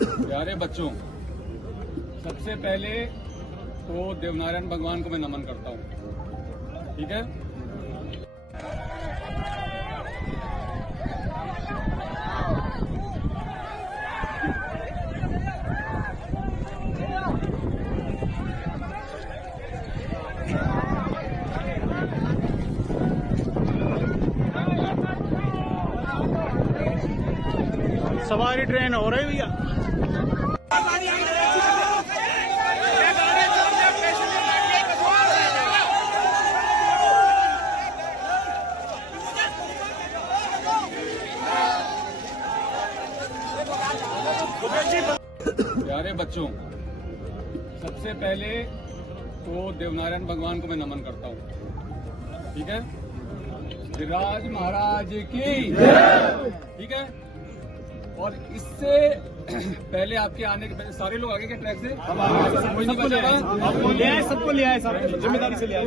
प्यारे बच्चों, सबसे पहले तो देवनारायण भगवान को मैं नमन करता हूँ। ठीक है। सवारी ट्रेन हो रही भैया। प्यारे बच्चों, सबसे पहले तो देवनारायण भगवान को मैं नमन करता हूँ। ठीक है। गिरिराज महाराज की। ठीक है। और इससे पहले आपके आने के पहले सारे लोग आगे के ट्रैक से कोई नहीं बचा, सबको लिया है सर, जिम्मेदारी से लिया है।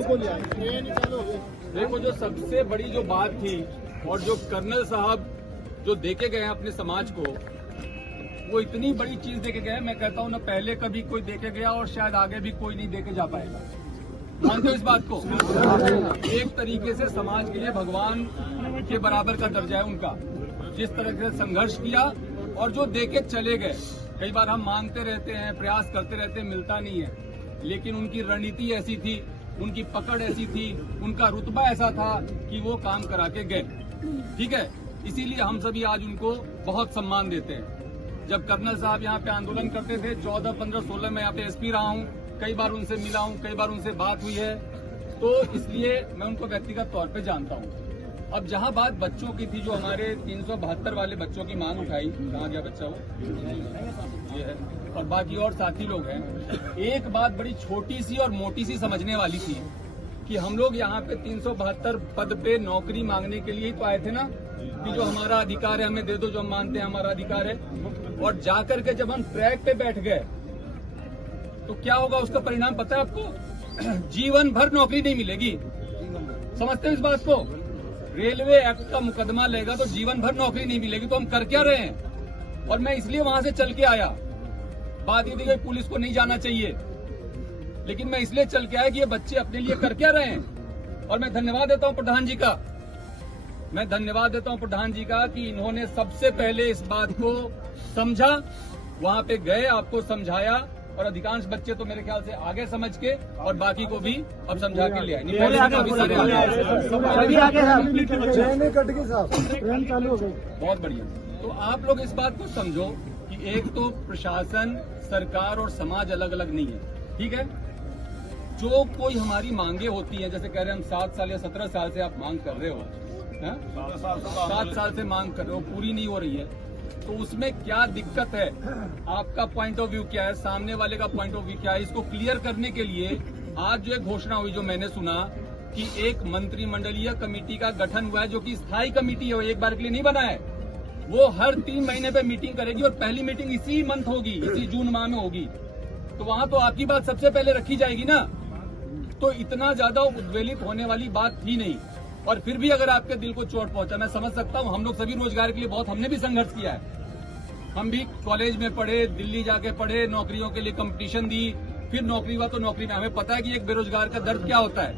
देखो, जो सबसे बड़ी जो बात थी और जो कर्नल साहब जो देके गए हैं अपने समाज को, वो इतनी बड़ी चीज देके गए हैं। मैं कहता हूँ ना, पहले कभी कोई देके गया और शायद आगे भी कोई नहीं देके जा पाएगा। मानते हो इस बात को? एक तरीके से समाज के लिए भगवान के बराबर का दर्जा है उनका, जिस तरह से संघर्ष किया और जो देके चले गए। कई बार हम मांगते रहते हैं, प्रयास करते रहते हैं, मिलता नहीं है, लेकिन उनकी रणनीति ऐसी थी, उनकी पकड़ ऐसी थी, उनका रुतबा ऐसा था कि वो काम करा के गए। ठीक है। इसीलिए हम सभी आज उनको बहुत सम्मान देते हैं। जब कर्नल साहब यहाँ पे आंदोलन करते थे 14, 15, 16 में यहाँ पे एसपी रहा हूँ, कई बार उनसे मिला हूँ, कई बार उनसे बात हुई है, तो इसलिए मैं उनको व्यक्तिगत तौर पे जानता हूँ। अब जहाँ बात बच्चों की थी, जो हमारे 372 वाले बच्चों की मांग उठाई, कहाँ गया बच्चा वो? ये है। और बाकी और साथी लोग हैं। एक बात बड़ी छोटी सी और मोटी सी समझने वाली थी कि हम लोग यहाँ पे 372 पद पे नौकरी मांगने के लिए ही तो आए थे ना, कि जो हमारा अधिकार है हमें दे दो, जो हम मानते हैं हमारा अधिकार है। और जाकर के जब हम ट्रैक पे बैठ गए तो क्या होगा, उसका परिणाम पता है आपको? जीवन भर नौकरी नहीं मिलेगी। समझते हैं इस बात को? रेलवे एक्ट का मुकदमा लेगा तो जीवन भर नौकरी नहीं मिलेगी। तो हम कर क्या रहे हैं? और मैं इसलिए वहां से चल के आया। बात ये थी कि पुलिस को नहीं जाना चाहिए, लेकिन मैं इसलिए चल के आया कि ये बच्चे अपने लिए कर क्या रहे हैं। और मैं धन्यवाद देता हूं प्रधान जी का, मैं धन्यवाद देता हूं प्रधान जी का कि इन्होंने सबसे पहले इस बात को समझा, वहां पे गए, आपको समझाया, और अधिकांश बच्चे तो मेरे ख्याल से आगे समझ के और बाकी को भी अब समझा के ले आए। बहुत बढ़िया। तो आप लोग इस बात को समझो कि एक तो प्रशासन, सरकार और समाज अलग अलग नहीं है। ठीक है। जो कोई हमारी मांगे होती हैं, जैसे कह रहे हैं हम 7 साल या 17 साल से आप मांग कर रहे हो, 7 साल से मांग कर रहे हो, पूरी नहीं हो रही है, तो उसमें क्या दिक्कत है? आपका पॉइंट ऑफ व्यू क्या है, सामने वाले का पॉइंट ऑफ व्यू क्या है? इसको क्लियर करने के लिए आज जो एक घोषणा हुई, जो मैंने सुना कि एक मंत्रिमंडलीय कमेटी का गठन हुआ है, जो कि स्थायी कमेटी है, वो एक बार के लिए नहीं बना है। वो हर 3 महीने पे मीटिंग करेगी और पहली मीटिंग इसी मंथ होगी, इसी जून माह में होगी। तो वहां तो आपकी बात सबसे पहले रखी जाएगी ना। तो इतना ज्यादा उद्वेलित होने वाली बात थी नहीं। और फिर भी अगर आपके दिल को चोट पहुंचा, मैं समझ सकता हूं। हम लोग सभी रोजगार के लिए बहुत, हमने भी संघर्ष किया है। हम भी कॉलेज में पढ़े, दिल्ली जाके पढ़े, नौकरियों के लिए कंपटीशन दी, फिर नौकरी हुआ तो नौकरी में हमें पता है कि एक बेरोजगार का दर्द क्या होता है।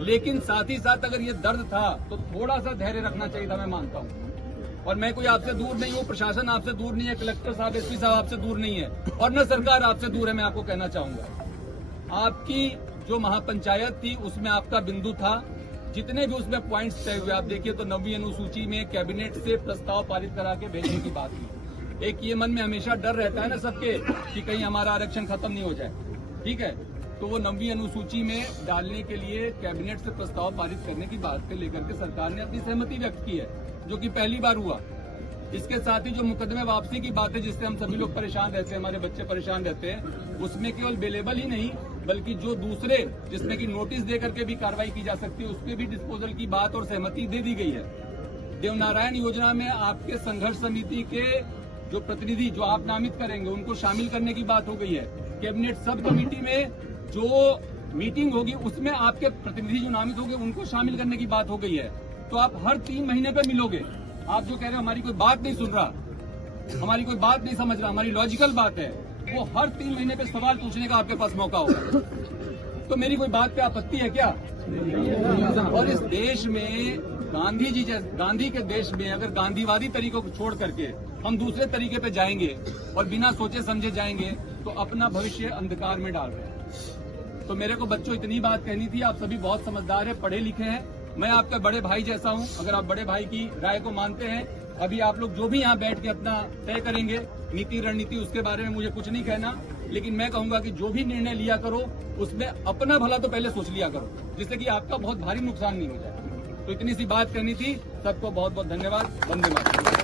लेकिन साथ ही साथ अगर ये दर्द था तो थोड़ा सा धैर्य रखना चाहिए था, मैं मानता हूँ। और मैं कोई आपसे दूर नहीं हूँ, प्रशासन आपसे दूर नहीं है, कलेक्टर साहब, एसपी साहब आपसे दूर नहीं है, और न सरकार आपसे दूर है। मैं आपको कहना चाहूंगा, आपकी जो महापंचायत थी उसमें आपका बिंदु था, जितने भी उसमें पॉइंट्स तय हुए, आप देखिए तो 9वीं अनुसूची में कैबिनेट से प्रस्ताव पारित करा के भेजने की बात थी। एक ये मन में हमेशा डर रहता है ना सबके कि कहीं हमारा आरक्षण खत्म नहीं हो जाए। ठीक है। तो वो 9वीं अनुसूची में डालने के लिए कैबिनेट से प्रस्ताव पारित करने की बात को लेकर के सरकार ने अपनी सहमति व्यक्त की है, जो कि पहली बार हुआ। इसके साथ ही जो मुकदमे वापसी की बात है, जिससे हम सभी लोग परेशान रहते हैं, हमारे बच्चे परेशान रहते हैं, उसमें केवल बेलेबल ही नहीं बल्कि जो दूसरे जिसमें कि नोटिस दे करके भी कार्रवाई की जा सकती है, उसके भी डिस्पोजल की बात और सहमति दे दी गई है। देवनारायण योजना में आपके संघर्ष समिति के जो प्रतिनिधि जो आप नामित करेंगे उनको शामिल करने की बात हो गई है। कैबिनेट सब कमेटी में जो मीटिंग होगी उसमें आपके प्रतिनिधि जो नामित होंगे उनको शामिल करने की बात हो गई है। तो आप हर 3 महीने पे मिलोगे। आप जो कह रहे हैं हमारी कोई बात नहीं सुन रहा, हमारी कोई बात नहीं समझ रहा, हमारी लॉजिकल बात है, वो हर 3 महीने पे सवाल पूछने का आपके पास मौका होगा। तो मेरी कोई बात पे आपत्ति है क्या? और इस देश में गांधी के देश में अगर गांधीवादी तरीकों को छोड़ करके हम दूसरे तरीके पे जाएंगे और बिना सोचे समझे जाएंगे तो अपना भविष्य अंधकार में डाल रहे हैं। तो मेरे को बच्चों इतनी बात कहनी थी, आप सभी बहुत समझदार हैं, पढ़े लिखे हैं, मैं आपका बड़े भाई जैसा हूं। अगर आप बड़े भाई की राय को मानते हैं, अभी आप लोग जो भी यहाँ बैठ के अपना तय करेंगे नीति रणनीति, उसके बारे में मुझे कुछ नहीं कहना, लेकिन मैं कहूंगा कि जो भी निर्णय लिया करो उसमें अपना भला तो पहले सोच लिया करो, जिससे कि आपका बहुत भारी नुकसान नहीं हो जाए। तो इतनी सी बात करनी थी। सबको बहुत बहुत धन्यवाद। वंदे मातरम।